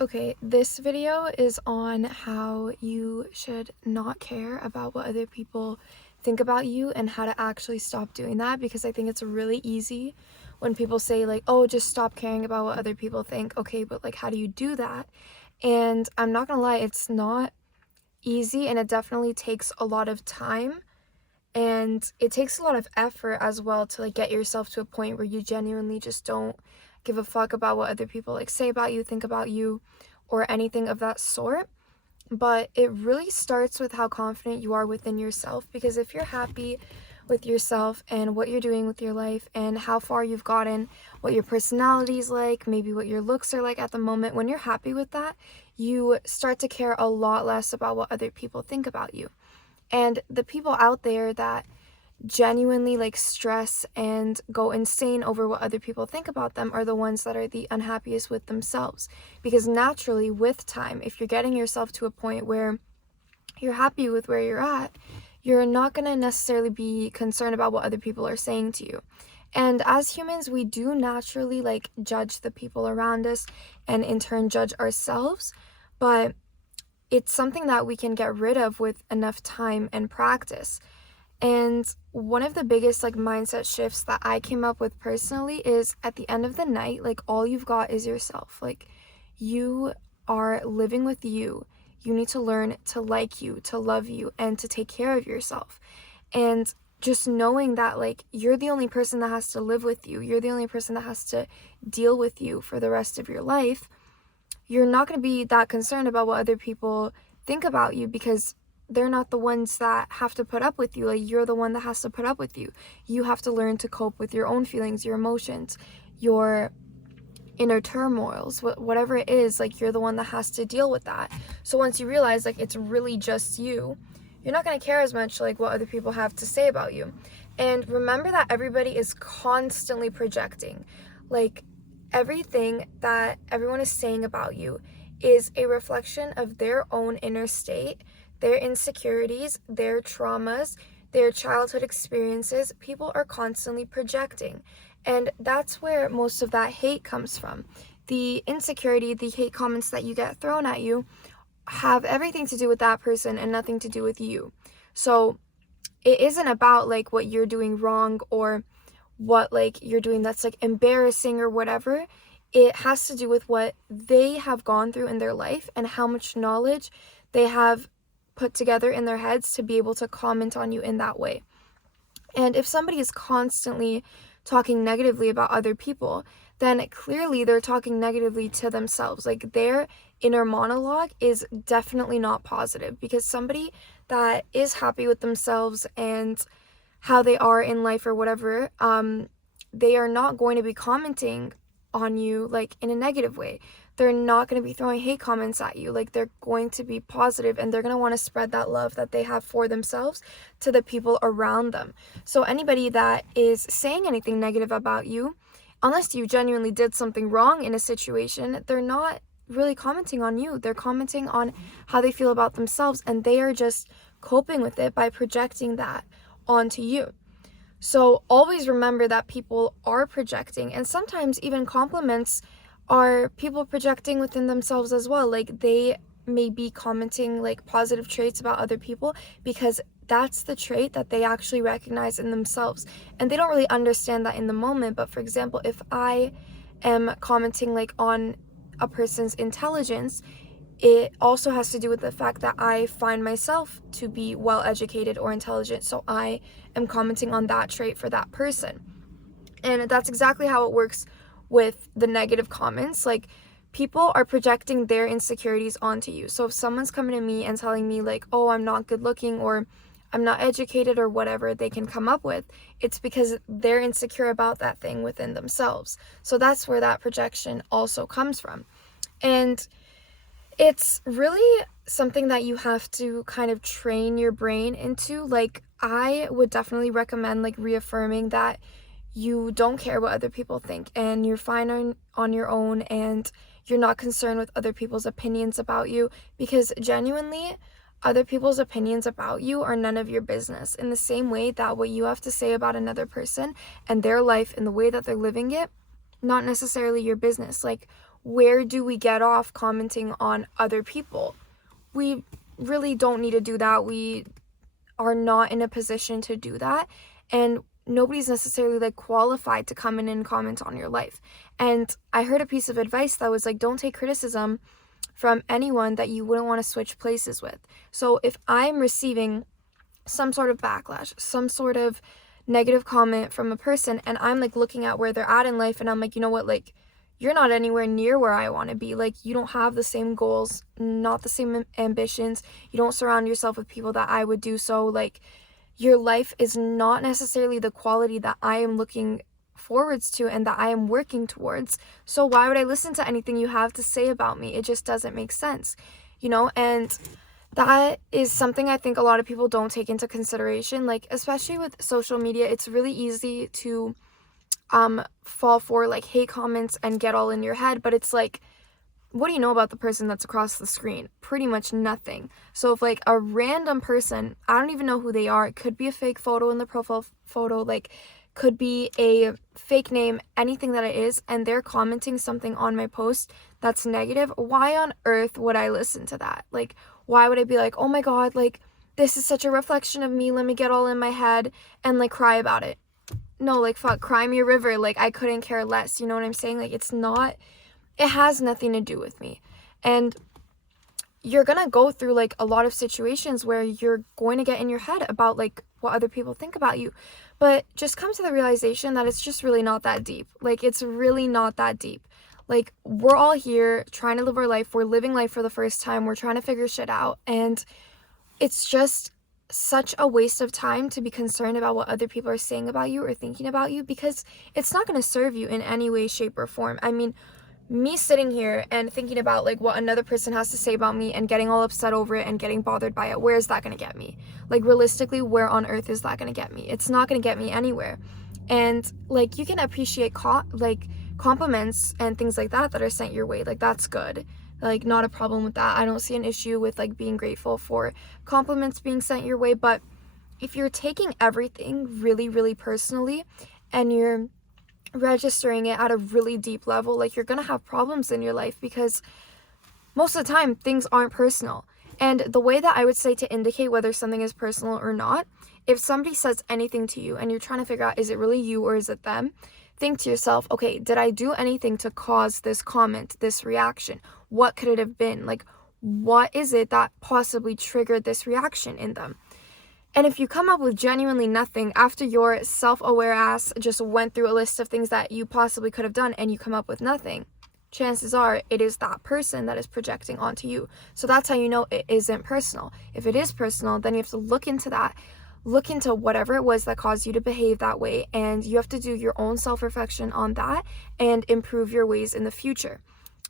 Okay, this video is on how you should not care about what other people think about you and how to actually stop doing that, because I think it's really easy when people say like, oh, just stop caring about what other people think. Okay, but like, how do you do that? And I'm not gonna lie, it's not easy, and it definitely takes a lot of time, and it takes a lot of effort as well to like get yourself to a point where you genuinely just don't give a fuck about what other people like say about you, think about you, or anything of that sort. But it really starts with how confident you are within yourself, because if you're happy with yourself and what you're doing with your life and how far you've gotten, what your personality is like, maybe what your looks are like at the moment, when you're happy with that, you start to care a lot less about what other people think about you. And the people out there that genuinely like stress and go insane over what other people think about them are the ones that are the unhappiest with themselves. Because naturally, with time, if you're getting yourself to a point where you're happy with where you're at, you're not going to necessarily be concerned about what other people are saying to you. And as humans, we do naturally like judge the people around us and in turn judge ourselves, but it's something that we can get rid of with enough time and practice. And one of the biggest like mindset shifts that I came up with personally is, at the end of the night, like, all you've got is yourself. Like, you are living with you. You need to learn to like you, to love you, and to take care of yourself. And just knowing that like you're the only person that has to live with you, you're the only person that has to deal with you for the rest of your life, you're not going to be that concerned about what other people think about you, because they're not the ones that have to put up with you. Like, you're the one that has to put up with you. You have to learn to cope with your own feelings, your emotions, your inner turmoils, whatever it is. Like, you're the one that has to deal with that. So once you realize like it's really just you, you're not going to care as much like what other people have to say about you. And remember that everybody is constantly projecting. Like, everything that everyone is saying about you is a reflection of their own inner state, their insecurities, their traumas, their childhood experiences. People are constantly projecting. And that's where most of that hate comes from. The insecurity, the hate comments that you get thrown at you have everything to do with that person and nothing to do with you. So it isn't about like what you're doing wrong or what like you're doing that's like embarrassing or whatever. It has to do with what they have gone through in their life and how much knowledge they have put together in their heads to be able to comment on you in that way. And if somebody is constantly talking negatively about other people, then clearly they're talking negatively to themselves. Like, their inner monologue is definitely not positive, because somebody that is happy with themselves and how they are in life or whatever, they are not going to be commenting on you like in a negative way. They're not going to be throwing hate comments at you. Like, they're going to be positive, and they're going to want to spread that love that they have for themselves to the people around them. So anybody that is saying anything negative about you, unless you genuinely did something wrong in a situation, they're not really commenting on you. They're commenting on how they feel about themselves, and they are just coping with it by projecting that onto you. So always remember that people are projecting, and sometimes even compliments are people projecting within themselves as well. Like, they may be commenting like positive traits about other people because that's the trait that they actually recognize in themselves, and they don't really understand that in the moment. But for example, if I am commenting like on a person's intelligence, it also has to do with the fact that I find myself to be well educated or intelligent, so I am commenting on that trait for that person. And that's exactly how it works with the negative comments. Like, people are projecting their insecurities onto you. So if someone's coming to me and telling me like, oh, I'm not good looking, or I'm not educated, or whatever they can come up with, it's because they're insecure about that thing within themselves. So that's where that projection also comes from. And it's really something that you have to kind of train your brain into. Like, I would definitely recommend like reaffirming that you don't care what other people think, and you're fine on your own, and you're not concerned with other people's opinions about you, because genuinely other people's opinions about you are none of your business, in the same way that what you have to say about another person and their life and the way that they're living it, not necessarily your business. Like, where do we get off commenting on other people? We really don't need to do that. We are not in a position to do that, and nobody's necessarily like qualified to come in and comment on your life. And I heard a piece of advice that was like, don't take criticism from anyone that you wouldn't want to switch places with. So if I'm receiving some sort of backlash, some sort of negative comment from a person, and I'm like looking at where they're at in life, and I'm like, you know what, like, you're not anywhere near where I want to be. Like, you don't have the same goals, not the same ambitions. You don't surround yourself with people that I would do. So, like, your life is not necessarily the quality that I am looking forwards to and that I am working towards. So why would I listen to anything you have to say about me? It just doesn't make sense, you know? And that is something I think a lot of people don't take into consideration. Like, especially with social media, it's really easy to fall for like hate comments and get all in your head, but it's like, what do you know about the person that's across the screen? Pretty much nothing. So if like a random person, I don't even know who they are, it could be a fake photo in the profile photo, like could be a fake name, anything that it is, and they're commenting something on my post that's negative, why on earth would I listen to that? Like, why would I be like, oh my god, like, this is such a reflection of me, let me get all in my head and like cry about it? No, like, fuck, cry me a river. Like, I couldn't care less, you know what I'm saying? Like, it has nothing to do with me. And you're gonna go through like a lot of situations where you're going to get in your head about like what other people think about you, but just come to the realization that it's just really not that deep. Like, it's really not that deep. Like, we're all here trying to live our life, we're living life for the first time, we're trying to figure shit out, and it's just such a waste of time to be concerned about what other people are saying about you or thinking about you, because it's not going to serve you in any way, shape, or form. I mean, me sitting here and thinking about like what another person has to say about me and getting all upset over it and getting bothered by it, where is that going to get me? Like, realistically, where on earth is that going to get me? It's not going to get me anywhere. And like, you can appreciate compliments and things like that are sent your way. Like, that's good. Like, not a problem with that. I don't see an issue with like being grateful for compliments being sent your way. But if you're taking everything really, really personally and you're registering it at a really deep level, like, you're gonna have problems in your life, because most of the time things aren't personal. And the way that I would say to indicate whether something is personal or not, if somebody says anything to you and you're trying to figure out, is it really you or is it them? Think to yourself, okay, did I do anything to cause this comment, this reaction? What could it have been? Like, what is it that possibly triggered this reaction in them? And if you come up with genuinely nothing after your self-aware ass just went through a list of things that you possibly could have done and you come up with nothing, chances are it is that person that is projecting onto you. So that's how you know it isn't personal. If it is personal, then you have to look into that. Look into whatever it was that caused you to behave that way, and you have to do your own self-reflection on that and improve your ways in the future.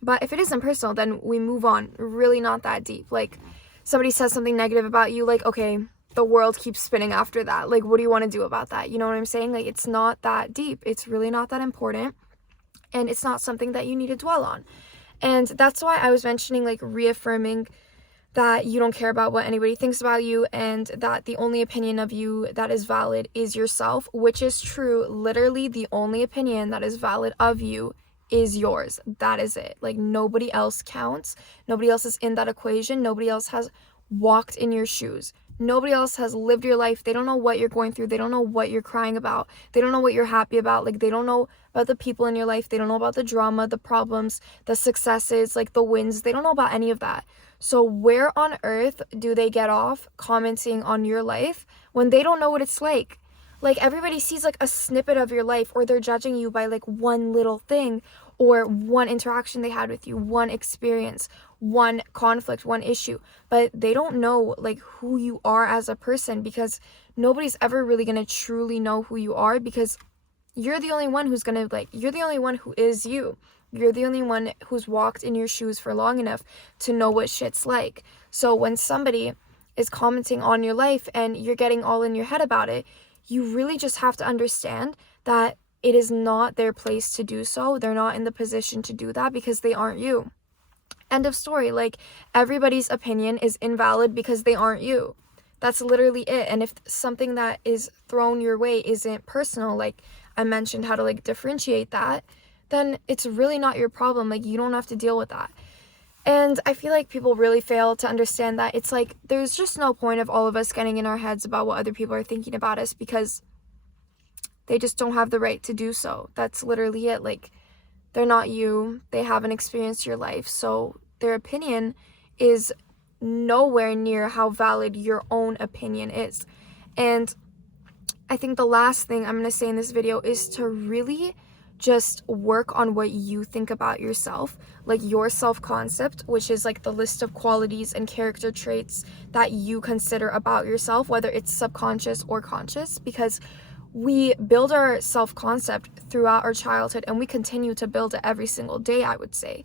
But if it isn't personal, then we move on. Really not that deep. Like, somebody says something negative about you, like, okay, the world keeps spinning after that. Like, what do you want to do about that? You know what I'm saying? Like, it's not that deep. It's really not that important, and it's not something that you need to dwell on. And that's why I was mentioning, like, reaffirming that you don't care about what anybody thinks about you, and that the only opinion of you that is valid is yourself, which is true. Literally, the only opinion that is valid of you is yours. That is it. Like, nobody else counts. Nobody else is in that equation. Nobody else has walked in your shoes. Nobody else has lived your life. They don't know what you're going through. They don't know what you're crying about. They don't know what you're happy about. Like, they don't know about the people in your life. They don't know about the drama, the problems, the successes, like the wins. They don't know about any of that. So where on earth do they get off commenting on your life when they don't know what it's like? Like, everybody sees like a snippet of your life, or they're judging you by like one little thing, or one interaction they had with you, one experience, one conflict, one issue. But they don't know like who you are as a person, because nobody's ever really going to truly know who you are, because you're the only one who's going to you're the only one who is you. You're the only one who's walked in your shoes for long enough to know what shit's like. So when somebody is commenting on your life and you're getting all in your head about it, you really just have to understand that it is not their place to do so. They're not in the position to do that, because they aren't you. End of story. Like, everybody's opinion is invalid because they aren't you. That's literally it. And if something that is thrown your way isn't personal, like I mentioned how to like differentiate that, then it's really not your problem. Like, you don't have to deal with that. And I feel like people really fail to understand that it's like there's just no point of all of us getting in our heads about what other people are thinking about us, because they just don't have the right to do so. That's literally it. Like, they're not you. They haven't experienced your life. So their opinion is nowhere near how valid your own opinion is. And I think the last thing I'm going to say in this video is to really just work on what you think about yourself, like your self-concept, which is like the list of qualities and character traits that you consider about yourself, whether it's subconscious or conscious, because we build our self-concept throughout our childhood and we continue to build it every single day, I would say.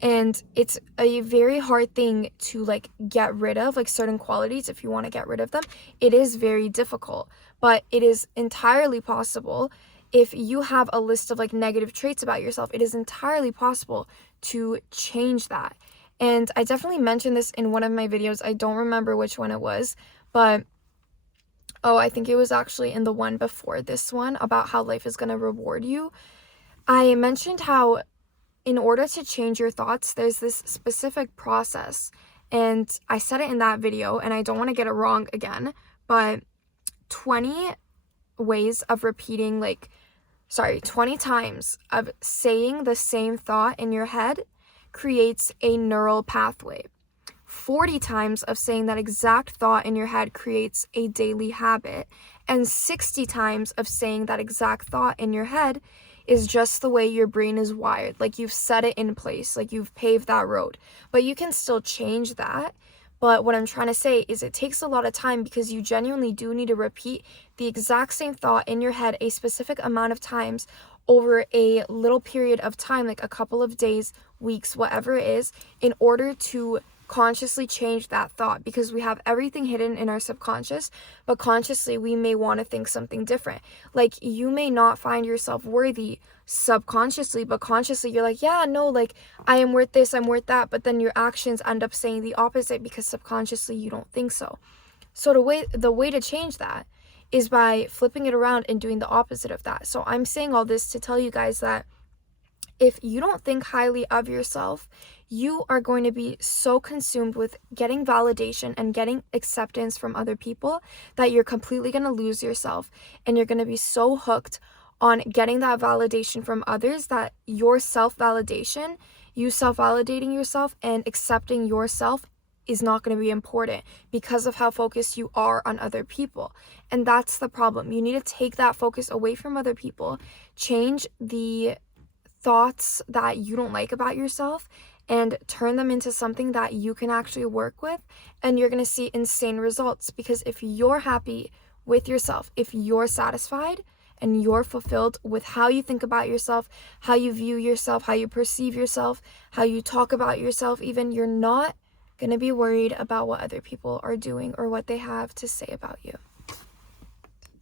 And it's a very hard thing to like get rid of, like certain qualities. If you want to get rid of them, it is very difficult, but it is entirely possible. If you have a list of like negative traits about yourself, it is entirely possible to change that. And I definitely mentioned this in one of my videos. I don't remember which one it was, but I think it was actually in the one before this one about how life is going to reward you. I mentioned how in order to change your thoughts, there's this specific process. And I said it in that video, and I don't want to get it wrong again, but 20 ways of repeating 20 times of saying the same thought in your head creates a neural pathway. 40 times of saying that exact thought in your head creates a daily habit. And 60 times of saying that exact thought in your head is just the way your brain is wired. Like, you've set it in place, like you've paved that road. But you can still change that. But what I'm trying to say is it takes a lot of time, because you genuinely do need to repeat the exact same thought in your head a specific amount of times over a little period of time, like a couple of days, weeks, whatever it is, in order to consciously change that thought, because we have everything hidden in our subconscious, but consciously we may want to think something different. Like, you may not find yourself worthy subconsciously, but consciously you're like, yeah, no, like, I am worth this, I'm worth that, but then your actions end up saying the opposite because subconsciously you don't think so. So the way to change that is by flipping it around and doing the opposite of that. So I'm saying all this to tell you guys that if you don't think highly of yourself, you are going to be so consumed with getting validation and getting acceptance from other people that you're completely going to lose yourself. And you're going to be so hooked on getting that validation from others that your self-validation, you self-validating yourself and accepting yourself, is not going to be important because of how focused you are on other people. And that's the problem. You need to take that focus away from other people, change the thoughts that you don't like about yourself, and turn them into something that you can actually work with, and you're going to see insane results. Because if you're happy with yourself, if you're satisfied and you're fulfilled with how you think about yourself, how you view yourself, how you perceive yourself, how you talk about yourself, even, you're not going to be worried about what other people are doing or what they have to say about you.